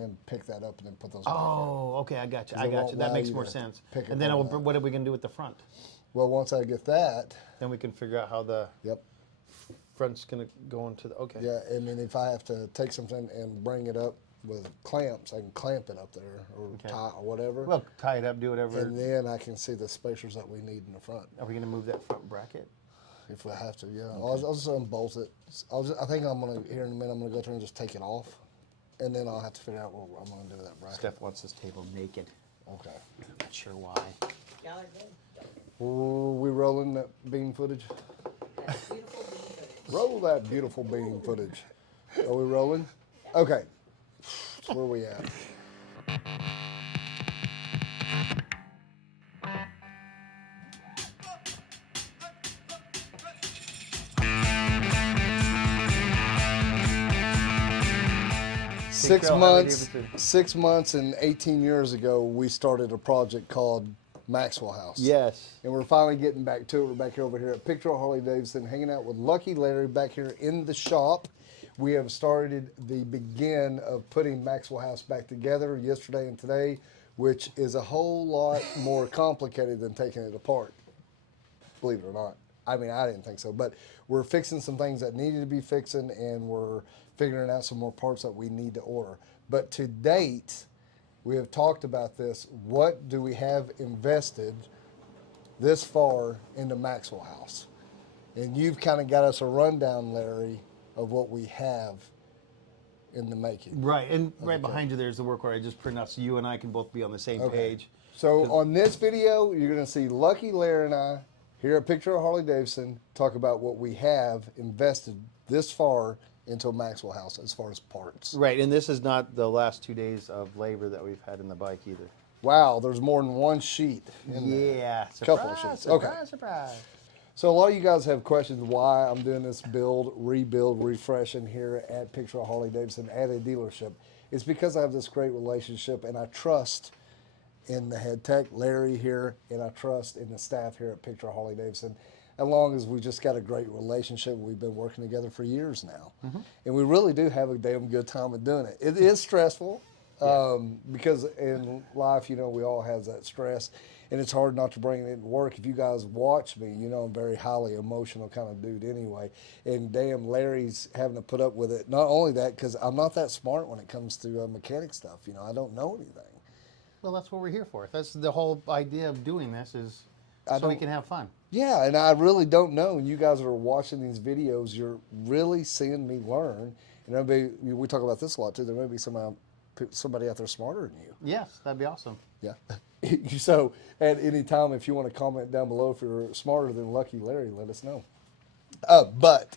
and then pick that up and then put those. Oh, okay, I got you. I got you. That makes more sense. And then what are we going to do with the front? Well, once I get that, then we can figure out how the front's going to go into the. Okay. Yeah, I mean, if I have to take something and bring it up with clamps, I can clamp it up there or tie or whatever. Well, tie it up, do whatever. And then I can see the spacers that we need in the front. Are we going to move that front bracket? If we have to, yeah. Okay. I'll just unbolt it. I think I'm going to, here in a minute, I'm going to go through and just take it off. And then I'll have to figure out what I'm going to do with that bracket. Steph wants this table naked. Okay. Not sure why. Y'all are good. Are we rolling that beam footage? That's beautiful beam footage. Roll that beautiful beam footage. Are we rolling? Okay. That's where we at. Six months and 18 years ago, we started a project called Maxwell House. Yes. And we're finally getting back to it. We're back here over here at Picture Harley Davidson, hanging out with Lucky Larry back here in the shop. We have started the begin of putting Maxwell House back together yesterday and today, which is a whole lot more complicated than taking it apart, believe it or not. I mean, I didn't think so, but we're fixing some things that needed to be fixing, and we're figuring out some more parts that we need to order. But to date, we have talked about this. What do we have invested this far into Maxwell House? And you've kind of got us a rundown, Larry, of what we have in the making. Right, and right behind you there's the work where I just printed out so you and I can both be on the same page. So on this video, you're going to see Lucky Larry and I here at Picture of Harley Davidson talk about what we have invested this far into Maxwell House as far as parts. Right, and this is not the last 2 days of labor that we've had in the bike either. Wow, there's more than one sheet in there. Yeah, couple of sheets. Surprise, surprise. So a lot of you guys have questions why I'm doing this build, rebuild, refreshing here at Picture of Harley Davidson at a dealership. It's because I have this great relationship and I trust in the head tech, Larry here, and I trust in the staff here at Picture of Harley Davidson. As long as we just got a great relationship, we've been working together for years now. And we really do have a damn good time of doing it. It is stressful because in life, you know, we all have that stress. And it's hard not to bring it into work. If you guys watch me, you know I'm a very highly emotional kind of dude anyway. And damn, Larry's having to put up with it. Not only that, because I'm not that smart when it comes to mechanic stuff. You know, I don't know anything. Well, that's what we're here for. That's the whole idea of doing this is so we can have fun. Yeah, and I really don't know. And you guys that are watching these videos, you're really seeing me learn. And we talk about this a lot too. There may be somebody out there smarter than you. Yes, that'd be awesome. Yeah. So at any time, if you want to comment down below if you're smarter than Lucky Larry, let us know. But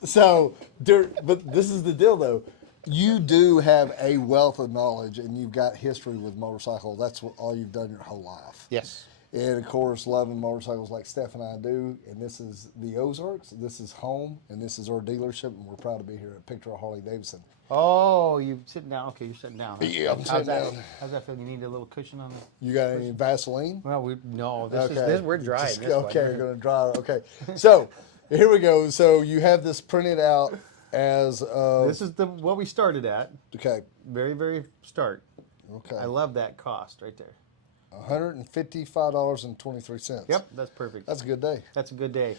this is the deal though. You do have a wealth of knowledge and you've got history with motorcycles. That's all you've done your whole life. Yes. And of course, loving motorcycles like Steph and I do. And this is the Ozarks. This is home and this is our dealership. And we're proud to be here at Picture of Harley Davidson. Oh, you're sitting down. Okay, you're sitting down. Yeah, I'm sitting down. How's that feel? You need a little cushion on it? You got any Vaseline? Well, we're dry. Okay, we're going to dry. Okay. So here we go. So you have this printed out as this is what we started at. Okay. Very, very start. Okay. I love that cost right there. $155.23. Yep, that's perfect. That's a good day. That's a good day.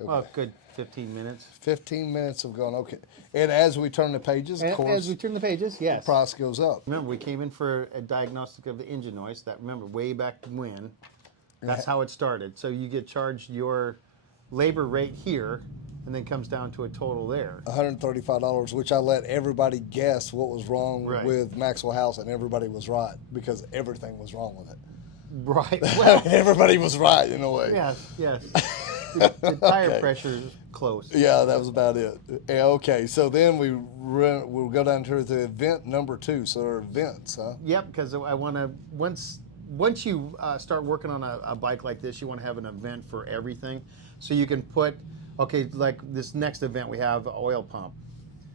Okay. Well, good 15 minutes. 15 minutes have gone, okay. And as we turn the pages, of course, as we turn the pages, yes. The price goes up. Remember, we came in for a diagnostic of the engine noise. That, remember, way back when. That's how it started. So you get charged your labor rate here, and then comes down to a total there. $135, which I let everybody guess what was wrong Right. with Maxwell House, and everybody was right because everything was wrong with it. Right. Well, everybody was right in a way. yes, yes. The tire pressure is close. Yeah, that was about it. Yeah, okay, so then we'll go down to the event number 2. So there are events, huh? Yep, because I want to, once you start working on a bike like this, you want to have an event for everything. So you can put, okay, like this next event we have an oil pump.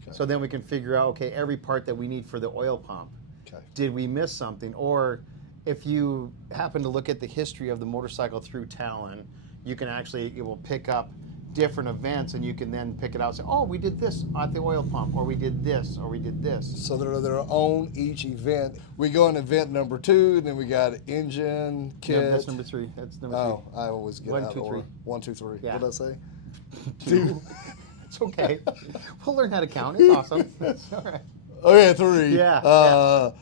Okay. So then we can figure out, okay, every part that we need for the oil pump. Okay. Did we miss something? Or if you happen to look at the history of the motorcycle through Talon, you can actually, it will pick up different events, and you can then pick it out and say, oh, we did this at the oil pump, or we did this, or we did this. So they're their own each event. We go in event number 2, and then we got engine, kit. No, that's number 3. That's number 3. Oh, I always get 1, out 2, of order. 3. 1, 2, 3. Yeah. What did I say? 2. It's okay. We'll learn how to count. It's awesome. It's all right. Okay, 3. Yeah, Wow.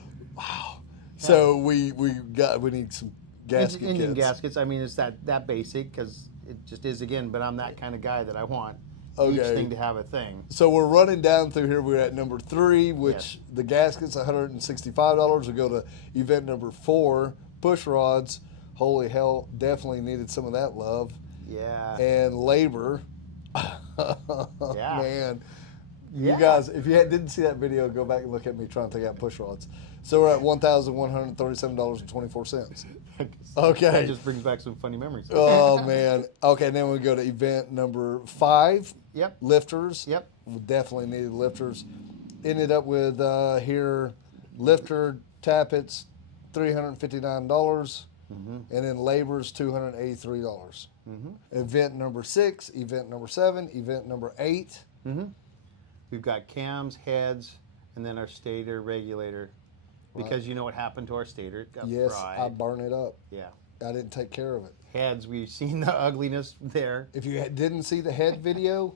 So we need some gasket Engine kits. gaskets. I mean, it's that basic because it just is again. But I'm that kind of guy that I want each Okay. thing to have a thing. So we're running down through here. We're at number 3, which Yes. the gasket's $165. We go to event number 4, push rods. Holy hell, definitely needed some of that love. Yeah. And labor. Yeah. Man. Yeah. You guys, if you didn't see that video, go back and look at me trying to take out push rods. So we're at $1,137.24. Okay. That just brings back some funny memories. Oh, man. Okay, then we go to event number 5. Yep. Lifters. Yep. We definitely needed lifters. Ended up with here lifter tappets, $359. And then labor's $283. Event number 6, event number 7, event number 8. We've got cams, heads, and then our stator regulator. Because you know what happened to our stator? It got Yes, fried. I burned it up. Yeah. I didn't take care of it. Heads, we've seen the ugliness there. If you didn't see the head video,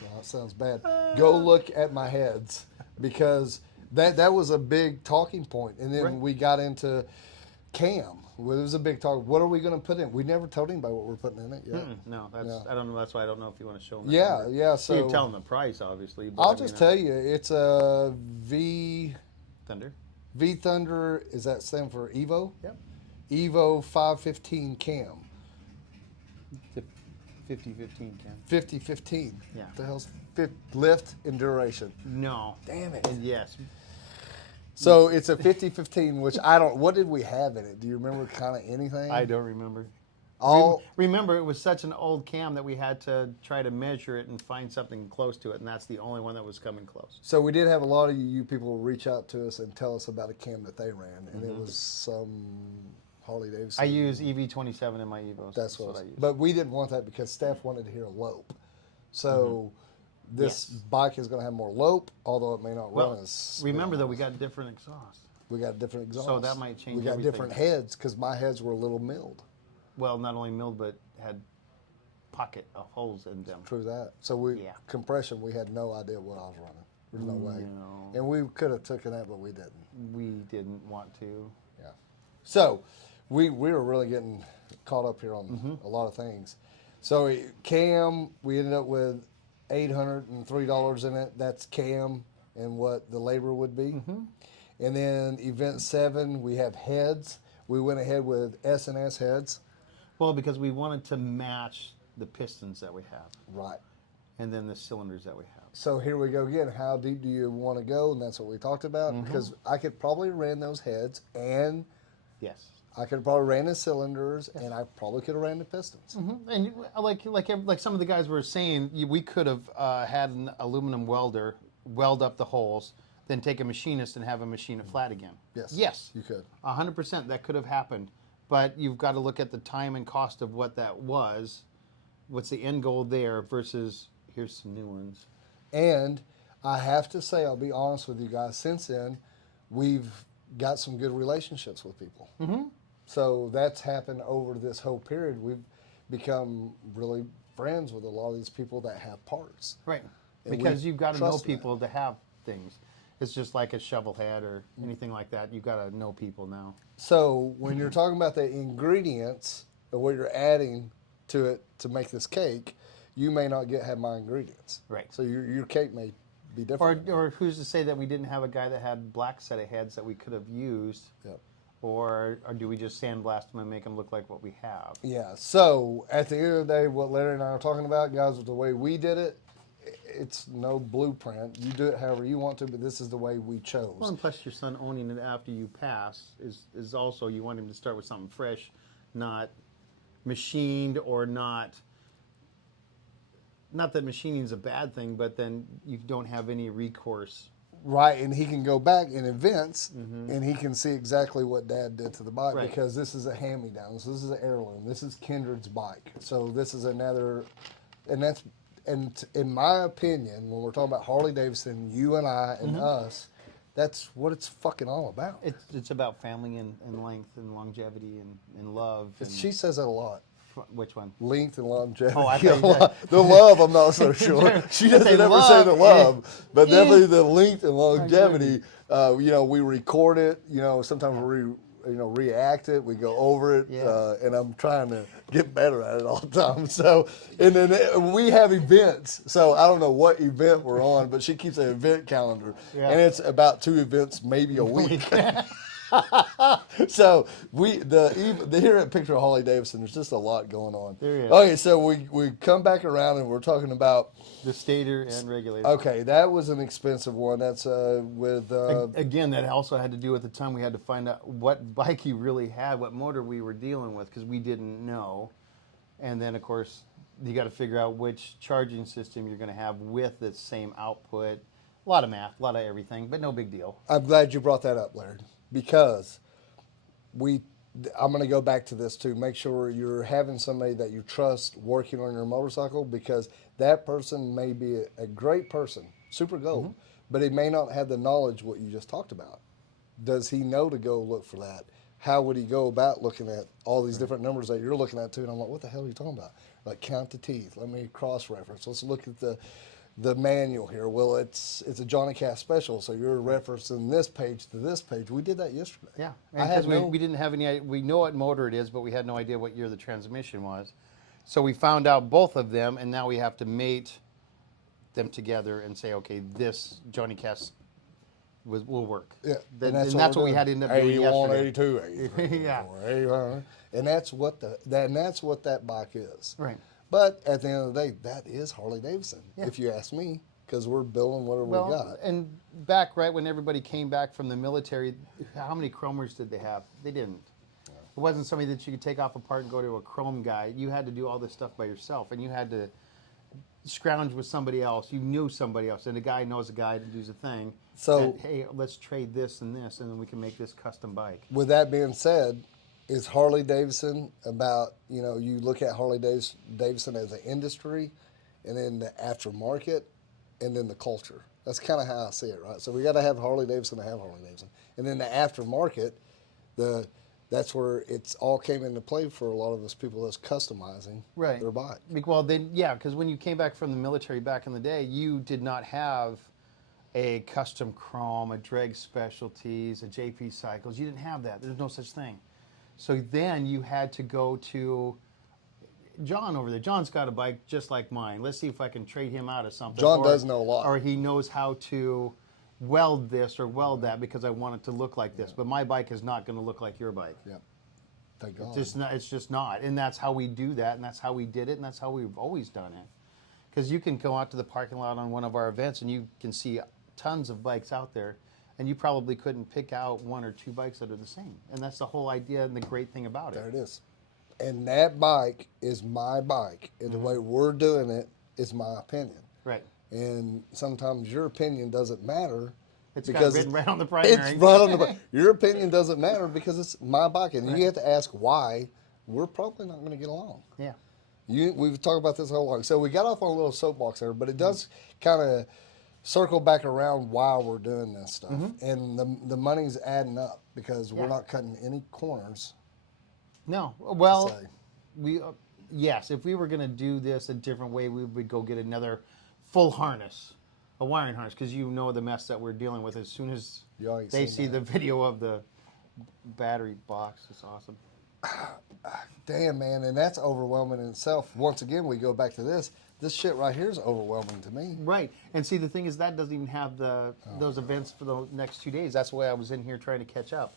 well, that sounds bad. Go look at my heads because that was a big talking point. And then Right. we got into cam. Well, it was a big talk. What are we going to put in? We never told anybody what we're putting in it yet. No, that's Yeah. I don't know. That's why I don't know if you want to show them. Yeah, number. yeah. So you So tell them the price, obviously. But I'll just tell you, it's a Thunder. V Thunder. Is that stand for Evo? Yep. Evo 515 cam. 50-15 cam. 50-15. Yeah. The hell's lift and duration? No. Damn it. And yes. So it's a 50-15, which I don't. What did we have in it? Do you remember kind of anything? I don't remember. All Remember, it was such an old cam that we had to try to measure it and find something close to it, and that's the only one that was coming close. so we did have a lot of you people reach out to us and tell us about a cam that they ran, and it was some Harley Davidson. I use EV27 in my Evos. That's what I use. But we didn't want that because staff wanted to hear a lope. So this Yes. bike is going to have more lope, although it may not Well, run as. remember though, we got different exhaust. We got different exhausts. So that might change We got everything. different heads because my heads were a little milled. Well, not only milled, but had pocket of holes in them. True that. So we Yeah. compression, we had no idea what I was running. There's no way. No. And we could have taken that, but we didn't. We didn't want to. Yeah. So we were really getting caught up here on a lot of things. So cam, we ended up with $803 in it. That's cam and what the labor would be. And then event 7, we have heads. We went ahead with S&S heads. Well, because we wanted to match the pistons that we have, Right. and then the cylinders that we have. So here we go again. How deep do you want to go? And that's what we talked about. Because I could probably ran those heads, and Yes. I could have probably ran the cylinders, and I probably could have ran the pistons. And like some of the guys were saying, we could have had an aluminum welder weld up the holes, then take a machinist and have a machine it flat again. Yes. Yes. You could. 100% that could have happened. But you've got to look at the time and cost of what that was. What's the end goal there versus here's some new ones. And I have to say, I'll be honest with you guys, since then, we've got some good relationships with people. So that's happened over this whole period. We've become really friends with a lot of these people that have parts. Right. And Because we you've got to know trust that. people to have things. It's just like a shovel head or anything like that. You've got to know people now. So when you're talking about the ingredients of what you're adding to it to make this cake, you may not have my ingredients. Right. So your cake may be different. Or who's to say that we didn't have a guy that had black set of heads that we could have used? Yep. Or do we just sandblast them and make them look like what we have? Yeah. So at the end of the day, what Larry and I are talking about, guys, with the way we did it, it's no blueprint. You do it however you want to, but this is the way we chose. Well, and plus your son owning it after you pass is also, you want him to start with something fresh, not machined or not that machining is a bad thing, but then you don't have any recourse. Right, and he can go back in events and he can see exactly what Dad did to the bike Right. because this is a hand-me-down. So this is an heirloom. This is Kindred's bike. So this is another and in my opinion, when we're talking about Harley Davidson, you and I and us, that's what it's fucking all about. It's about family and length and longevity and love. And She says that a lot. which one? Length and longevity. Oh, I thought you said- The love, I'm not so sure. She doesn't Say ever say the love. love, but definitely the length and longevity. We record it. Sometimes we react it. We go over it, Yeah. and I'm trying to get better at it all the time. So, and then we have events. So I don't know what event we're on, but she keeps an event calendar, Yeah. and it's about 2 events, maybe a week. So here at Picture of Harley Davidson, there's just a lot going on. There is. Okay, so we come back around and we're talking about. The stator and regulator. Okay, that was an expensive one. That's with. Again, that also had to do with the time we had to find out what bike he really had, what motor we were dealing with, because we didn't know. And then, of course, you got to figure out which charging system you're going to have with the same output. A lot of math, a lot of everything, but no big deal. I'm glad you brought that up, Larry, because I'm going to go back to this too. Make sure you're having somebody that you trust working on your motorcycle, because that person may be a great person, super gold, but he may not have the knowledge what you just talked about. Does he know to go look for that? How would he go about looking at all these different numbers that you're looking at too? And I'm like, what the hell are you talking about? Like, count the teeth. Let me cross-reference. Let's look at the manual here. Well, it's a Johnny Cash special, so you're referencing this page to this page. We did that yesterday. Yeah, I had because we didn't have any. We know what motor it is, but we had no idea what year the transmission was. So we found out both of them, and now we have to mate them together and say, okay, this Johnny Cash will work. Yeah, and that's what we had to end up doing 81, yesterday. 82, 83, Yeah. 84, and that's what that bike is. Right. But at the end of the day, that is Harley Davidson, if you ask me, because we're building whatever we got. And back right when everybody came back from the military, how many chromers did they have? They didn't. It wasn't somebody that you could take off apart and go to a chrome guy. You had to do all this stuff by yourself, and you had to scrounge with somebody else. You knew somebody else, and a guy knows a guy to do the thing. So- and, hey, let's trade this and this, and then we can make this custom bike. With that being said, is Harley Davidson about, you look at Harley Davidson as an industry, and then the aftermarket, and then the culture. That's kind of how I see it, right? So we got to have Harley Davidson to have Harley Davidson. And then the aftermarket, that's where it's all came into play for a lot of us people that's customizing their bike. Well, then, yeah, because when you came back from the military back in the day, you did not have a custom chrome, a drag specialties, a JP cycles. You didn't have that. There's no such thing. So then you had to go to John over there. John's got a bike just like mine. Let's see if I can trade him out of something. John does know a lot. Or he knows how to weld this or weld that because I want it to look like this. But my bike is not going to look like your bike. Yep. Thank God. It's just not. And that's how we do that, and that's how we did it, and that's how we've always done it. Because you can go out to the parking lot on one of our events, and you can see tons of bikes out there, and you probably couldn't pick out 1 or 2 bikes that are the same. And that's the whole idea and the great thing about it. There it is. And that bike is my bike. And the way we're doing it is my opinion. Right. And sometimes your opinion doesn't matter. It's got written right on the primary. It's right on the bike. Your opinion doesn't matter because it's my bike. And you have to ask why. We're probably not going to get along. Yeah. We've talked about this all along. So we got off on a little soapbox there, but it does kind of circle back around why we're doing this stuff. And the money's adding up because we're not cutting any corners. No. Well, Say. we yes, if we were going to do this a different way, we would go get another full harness, a wiring harness, because you know the mess that we're dealing with as soon as You ain't they seen see that. the video of the battery box. It's awesome. Damn, man, and that's overwhelming in itself. Once again, we go back to this. This shit right here is overwhelming to me. Right. And see, the thing is that doesn't even have those events for the next 2 days. That's why I was in here trying to catch up.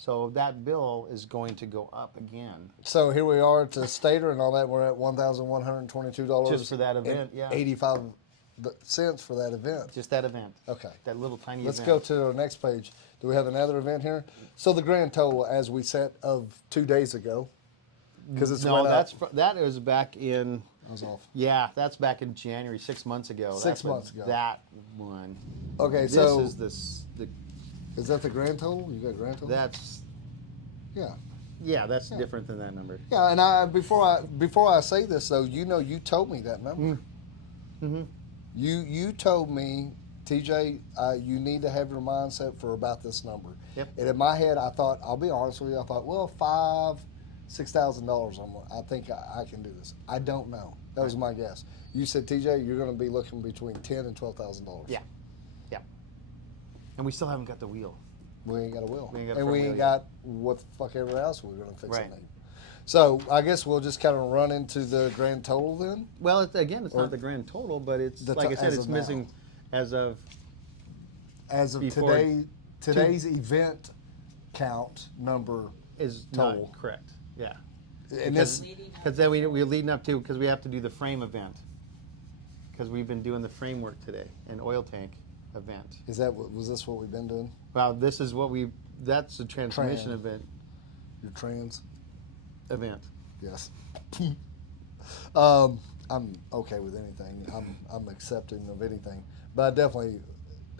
So that bill is going to go up again. So here we are to Stater and all that. We're at $1,122. Just for that event, yeah. 85 cents for that event. Just that event. Okay. That little tiny Let's event. go to our next page. Do we have another event here? So the grand total, as we set of 2 days ago, because it's No, went up. that was back in. I was off. Yeah, that's back in January, 6 months ago. 6 That's what months ago. That one. Okay, This so is the is that the grand total? You got grand total? that's Yeah. Yeah, that's different than that number. Yeah, and before I say this though, you told me that number. Mm-hmm. You told me, TJ, you need to have your mindset for about this number. Yep. And in my head, I thought, I'll be honest with you, I thought, well, $6,000. I think I can do this. I don't know. That was my guess. You said, TJ, you're going to be looking between $10,000 and $12,000. Yeah. Yeah. And we still haven't got the wheel. We ain't got a wheel. We ain't got a and front we wheel ain't yet. got what the fuck ever else we're going to fix Right. it need. So I guess we'll just kind of run into the grand total then. Well, it's not the grand total, but it's like I said, as it's of missing as of before- today's event count number. is Total. not correct. Yeah. And this, Because then we're leading up to, because we have to do the frame event. Because we've been doing the framework today, an oil tank event. was this what we've been doing? Well, this is what that's the transmission Tran. Your trans? event. Yes. I'm okay with anything. I'm accepting of anything. But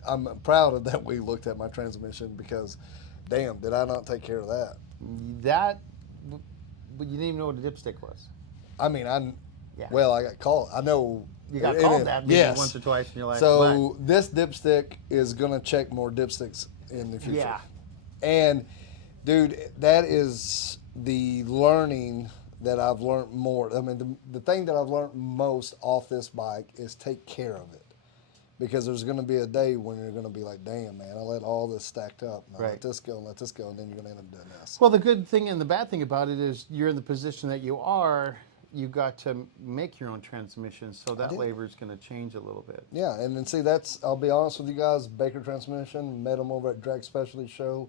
I'm proud of that we looked at my transmission because, damn, did I not take care of that? That, but you didn't even know what a dipstick was. I mean, Yeah. well, I got called. I know. You got it- called it- that maybe yes. once or twice, and you're like, So this dipstick is gonna check more dipsticks in the what? future. Yeah. And dude, that is the learning that I've learned more. I mean, the thing that I've learned most off this bike is take care of it. Because there's going to be a day when you're going to be like, damn, man, I let all this stacked up. And I Right. let this go and let this go, and then you're going to end up doing this. Well, the good thing and the bad thing about it is you're in the position that you are. You got to make your own transmission, so that did. labor is going to change a little bit. Yeah, and then see, I'll be honest with you guys, Baker Transmission, met them over at Drag Specialty Show,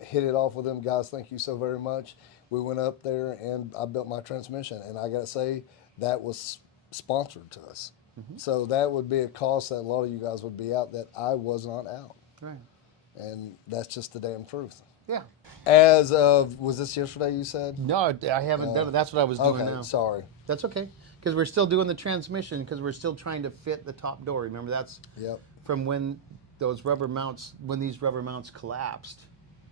hit it off with them. Guys, thank you so very much. We went up there, and I built my transmission, and I got to say, that was sponsored to us. So that would be a cost that a lot of you guys would be out that I was not out. Right. And that's just the damn truth. Yeah. As of, was this yesterday you said? No, I haven't done it. That's what I was doing Okay, now. sorry. That's okay. Because we're still doing the transmission because we're still trying to fit the top door. Remember, that's Yep. from when these rubber mounts collapsed.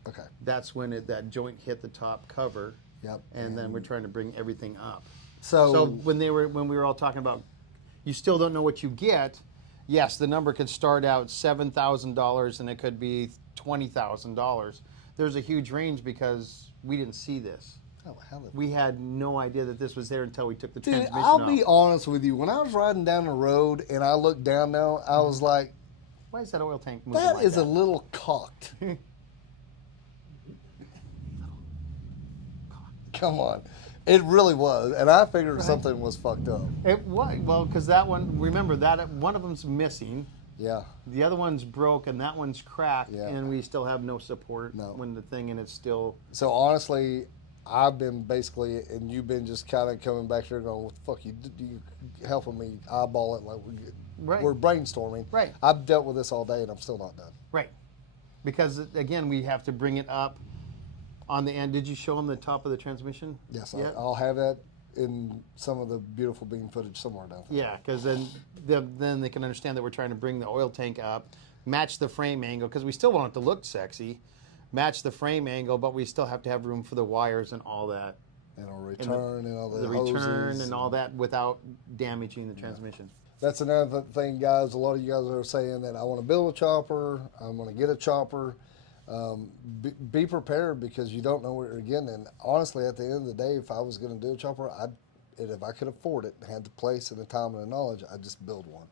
Okay. That's when that joint hit the top cover. Yep. And then we're trying to bring everything up. So, So when we were all talking about, you still don't know what you get. Yes, the number could start out $7,000 and it could be $20,000. There's a huge range because we didn't see this. We had no idea that this was there until we took the dude, transmission I'll off. be honest with you. When I was riding down the road and I looked down now, I was like, Why is that oil tank moving that like is that? a little cocked. Come on. It really was. And I figured something was fucked up. It was, well, because that one, remember, that one of them's missing. Yeah. The other one's broke and that one's cracked, Yeah. and we still have no support No. when the thing and it's still. So honestly, I've been basically, and you've been just kind of coming back here going, well, fuck you, you helping me eyeball it like Right. we're brainstorming. Right. I've dealt with this all day and I'm still not done. Right. Because again, we have to bring it up on the end. Did you show them the top of the transmission? Yes, Yeah. I'll have that in some of the beautiful beam footage somewhere down there. Yeah, because then they can understand that we're trying to bring the oil tank up, match the frame angle, because we still want it to look sexy, match the frame angle, but we still have to have room for the wires and all that. And a return and all the return hoses and all that without damaging the transmission. That's another thing, guys. A lot of you guys are saying that I want to build a chopper. I'm going to get a chopper. Be prepared because you don't know what you're getting. And honestly, at the end of the day, if I was going to do a chopper, and if I could afford it, had the place and the time and the knowledge, I'd just build one.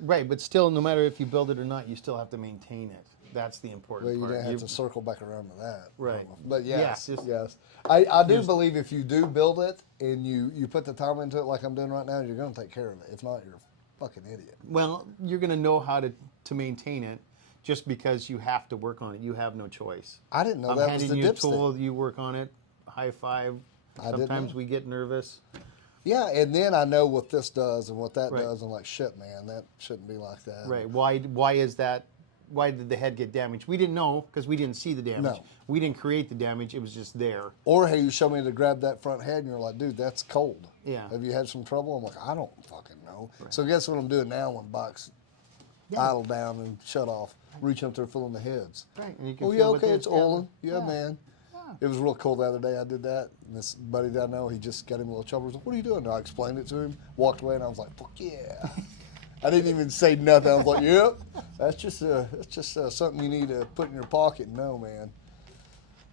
Right, but still, no matter if you build it or not, you still have to maintain it. That's the important Well, you part. didn't have to circle back around to that. Right. But yes, Yeah, just- yes. I do believe if you do build it and you put the time into it like I'm doing right now, you're going to take care of it. If not, you're a fucking idiot. Well, you're going to know how to maintain it just because you have to work on it. You have no choice. I didn't know I'm that was the handing you a dipstick. tool, you work on it, high five. I didn't Sometimes know. we get nervous. Yeah, and then I know what this does and what that Right. does. I'm like, shit, man, that shouldn't be like that. Right. Why is that? Why did the head get damaged? We didn't know because we didn't see the damage. No. We didn't create the damage. It was just there. Or hey, you show me to grab that front head and you're like, dude, that's cold. Yeah. Have you had some trouble? I'm like, I don't fucking know. So guess what I'm doing now when bikes Yeah. idle down and shut off, reaching up there filling the heads. Right. And you can Oh, feel yeah, what okay, they're it's oiling. doing. Yeah, man. Yeah. It was real cool the other day. I did that. And this buddy that I know, he just got him a little chopper. He was like, "What are you doing?" And I explained it to him. Walked away, and I was like, "Fuck yeah!" I didn't even say nothing. I was like, "Yep, that's just something you need to put in your pocket." No, man.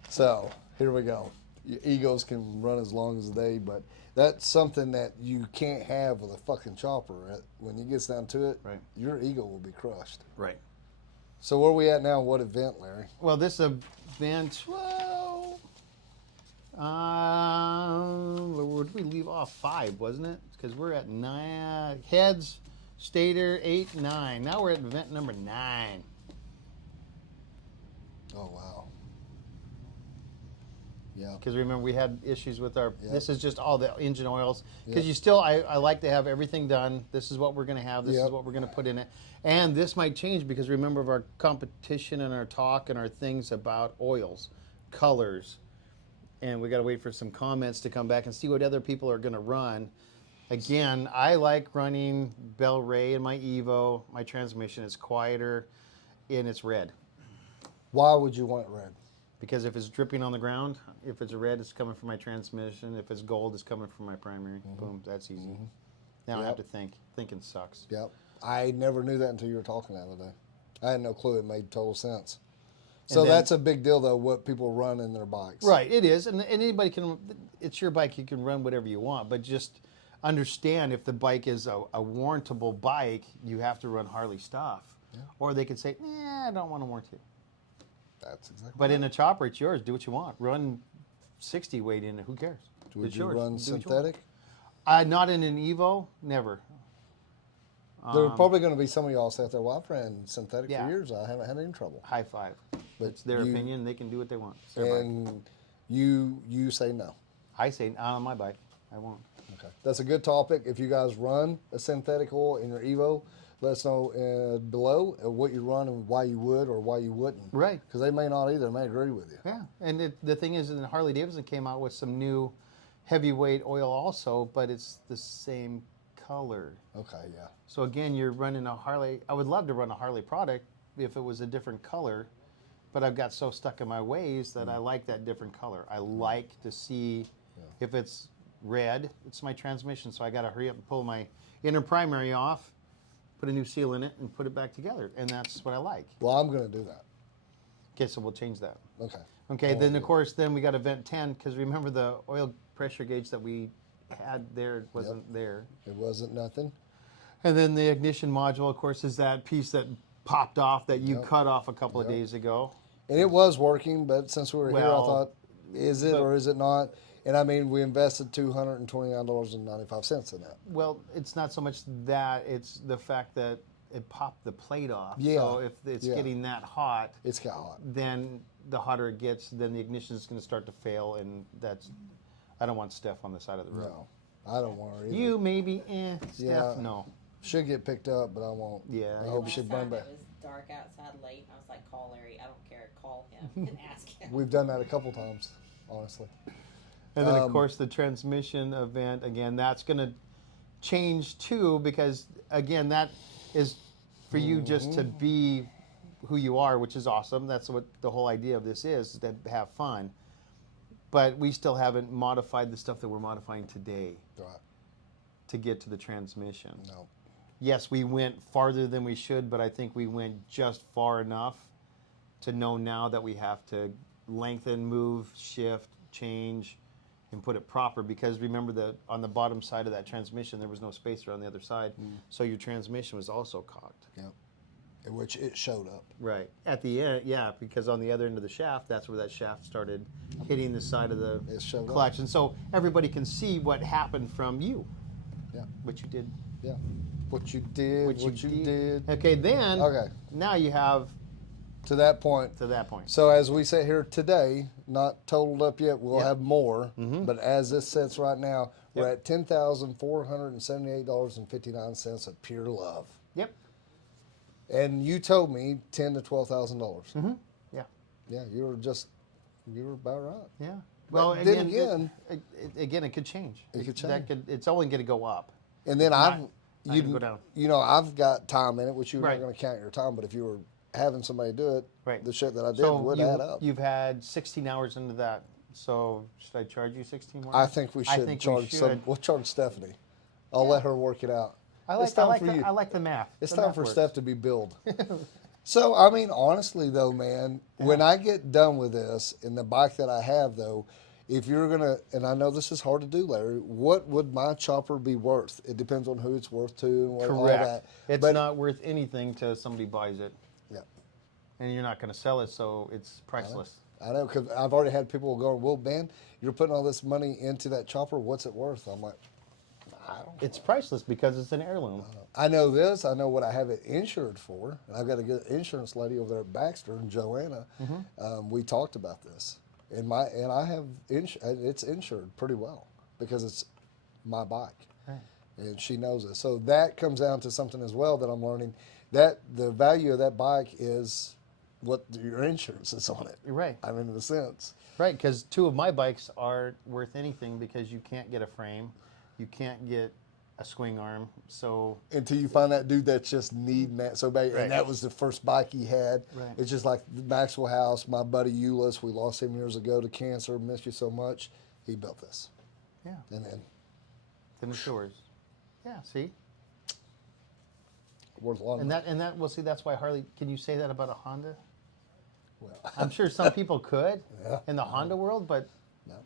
So here we go. Your egos can run as long as they, but that's something that you can't have with a fucking chopper. Right? When it gets down to it, Right. your ego will be crushed. Right. So where are we at now? What event, Larry? Well, this event, well, where did we leave off? 5, wasn't it? Because we're at 9. Heads, stator, 8, 9. Now we're at event number 9. Oh wow. Yeah. Because remember, we had issues with our, Yep. this is just all the engine oils. Because Yep. you still, I like to have everything done. This is what we're going to have. This Yep. is what we're going to put in it. And this might change because remember of our competition and our talk and our things about oils, colors. And we got to wait for some comments to come back and see what other people are going to run. Again, I like running Bel Ray in my Evo. My transmission is quieter and it's red. Why would you want it red? Because if it's dripping on the ground, if it's red, it's coming from my transmission. If it's gold, it's coming from my primary. Boom, that's easy. Now I have to think. Thinking sucks. Yep. I never knew that until you were talking the other day. I had no clue. It made total sense. So then- that's a big deal, though, what people run in their bikes. Right, it is. And anybody can, it's your bike, you can run whatever you want. But just understand if the bike is a warrantable bike, you have to run Harley stuff. Or they could say, I don't want to warranty it. That's exactly But in a chopper, it's yours. Do what you want. Run 60 weight in it. Who cares? Would It's you yours. run Do what you want. synthetic? Not in an Evo, never. There are probably going to be some of y'all out there, well, I've ran synthetic Yeah. for years. I haven't had any trouble. High five. But It's their you- opinion. They can do what they want. It's their bike. And you say no. I say, not on my bike. I won't. Okay. That's a good topic. If you guys run a synthetic oil in your Evo, let us know below what you run and why you would or why you wouldn't. Right. Because they may not either. They may agree with you. Yeah. And the thing is, that Harley Davidson came out with some new heavyweight oil also, but it's the same color. Okay, yeah. So again, you're running a Harley. I would love to run a Harley product if it was a different color, but I've got so stuck in my ways that I like that different color. I like to see if it's red, it's my transmission, so I got to hurry up and pull my inner primary off, put a new seal in it, and put it back together, and that's what I like. Well, I'm going to do that. Okay, so we'll change that. Okay. Okay, then of course, then we got event 10, because remember the oil pressure gauge that we had there wasn't there. It wasn't nothing. And then the ignition module, of course, is that piece that popped off that you cut off a couple of days ago. And it was working, but since we were here, I Well, thought, is it but- or is it not? And I mean, we invested $229.95 in that. Well, it's not so much that, it's the fact that it popped the plate off. Yeah, So if it's yeah. getting that hot, It's got hot. then the hotter it gets, then the ignition is going to start to fail, and that's, I don't want Steph on the side of the road. No, I don't want her either. You maybe, Steph, Yeah. no. Should get picked up, but I won't. Yeah. I hope Last she'd time burn back. It was dark outside late, and I was like, call Larry. I don't care. Call him and ask him. We've done that a couple times, honestly. And then, of course, the transmission event, again, that's going to change too, because, again, that is for you just to be who you are, which is awesome. That's what the whole idea of this is to have fun. But we still haven't modified the stuff that we're modifying today Right. to get to the transmission. No. Yes, we went farther than we should, but I think we went just far enough to know now that we have to lengthen, move, shift, change, and put it proper. Because remember that on the bottom side of that transmission, there was no spacer on the other side, so your transmission was also cocked. Yep. In which it showed up. Right. At the end, yeah, because on the other end of the shaft, that's where that shaft started hitting the side of the It showed up. clutch. And so everybody can see what happened from you, Yeah. what you did. Yeah. What you did. What you did. Okay, then Okay. now you have To that point. to that point. So as we sit here today, not totaled up yet, we'll Yep. have more. But as this sits right now, we're Yep. at $10,478.59 of pure love. Yep. And you told me $10,000 to $12,000. Yeah. Yeah, you were about right. Yeah. Well, But then again, again, it could change. It could That change. it's only going to go up. And then not gonna go down. I've got time in it, which you're Right. not going to count your time. But if you were having somebody do it, Right. the shit that I did So would add up. you've had 16 hours into that. So should I charge you 16 more? I think we should think charge we some. should. We'll charge Stephanie. I'll Yeah. let her work it out. I It's like, I time like, for the, you. I like the math. It's The time math for works. Steph to be billed. So, I mean, honestly, though, man, when I get done with this, and the bike that I have, though, if you're going to, and I know this is hard to do, Larry, what would my chopper be worth? It depends on who it's worth to and what, all Correct. that. It's But- not worth anything till somebody buys it, Yeah, and you're not going to sell it, so it's priceless. I know, because I've already had people going, well, man, you're putting all this money into that chopper. What's it worth? I'm like, I don't know. It's priceless because it's an heirloom. I know this. I know what I have it insured for. And I've got a good insurance lady over there at Baxter and Joanna. We talked about this, and I have it's insured pretty well because it's my bike, Right. and she knows it. So that comes down to something as well that I'm learning, that the value of that bike is what your insurance is on it. You're right. I mean, in a sense. Right, because 2 of my bikes aren't worth anything because you can't get a frame, you can't get a swing arm, so Until you find that dude that's just needing that so bad. Right. And that was the first bike he had. Right. It's just like the Maxwell House, my buddy Euless, we lost him years ago to cancer, missed you so much. He built this. yeah, And then then it's yours. Yeah, see, worth a lot of and money. that well, see, that's why Harley. Can you say that about a Honda? Well, I'm sure some people could Yeah. in the Honda world, but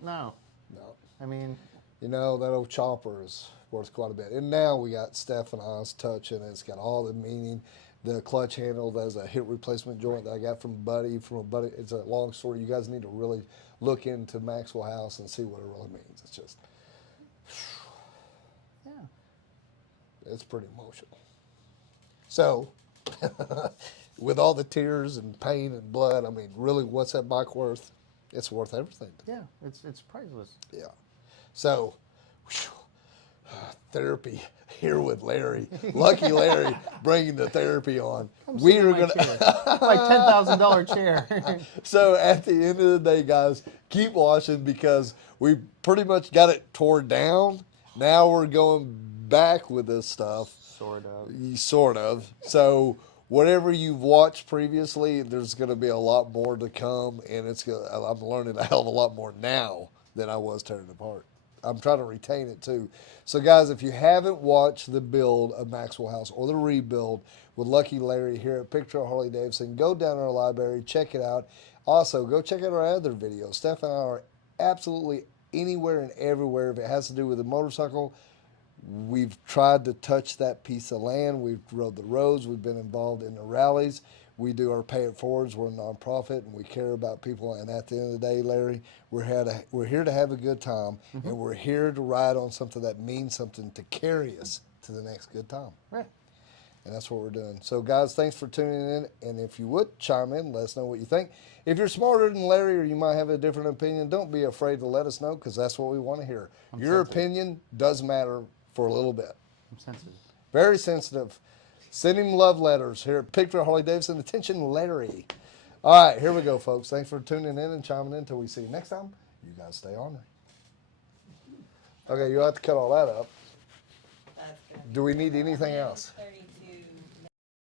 no. no. I mean, You know, that old chopper is worth quite a bit. And now we got Steph and I's touch, and it's got all the meaning. The clutch handle, there's a hip replacement joint that I got from a buddy. It's a long story. You guys need to really look into Maxwell House and see what it really means. It's just, yeah. it's pretty emotional. So, with all the tears and pain and blood, I mean, really, what's that bike worth? It's worth everything. Yeah, it's priceless. Yeah. So, therapy here with Larry. Lucky Larry bringing the therapy on. We are going to. My $10,000 chair. So, at the end of the day, guys, keep watching because we pretty much got it tore down. Now we're going back with this stuff. Sort of. Sort of. So, whatever you've watched previously, there's going to be a lot more to come, and I'm learning a hell of a lot more now than I was tearing it apart. I'm trying to retain it too. So, guys, if you haven't watched the build of Maxwell House or the rebuild with Lucky Larry here at Picture Harley Davidson, go down to our library, check it out. Also, go check out our other videos. Steph and I are absolutely anywhere and everywhere if it has to do with a motorcycle. We've tried to touch that piece of land. We've rode the roads. We've been involved in the rallies. We do our pay it forwards. We're a nonprofit, and we care about people. And at the end of the day, Larry, we're here to have a good time, and we're here to ride on something that means something to carry us to the next good time. Right. And that's what we're doing. So, guys, thanks for tuning in. And if you would chime in, let us know what you think. If you're smarter than Larry or you might have a different opinion, don't be afraid to let us know because that's what we want to hear. Your opinion does matter for a little bit. I'm sensitive. Very sensitive. Send him love letters here at Picture Harley Davidson. Attention, Larry. All right, here we go, folks. Thanks for tuning in and chiming in. Until we see you next time, you guys stay on there. Okay, you'll have to cut all that up. That's good. Do we need anything else? 30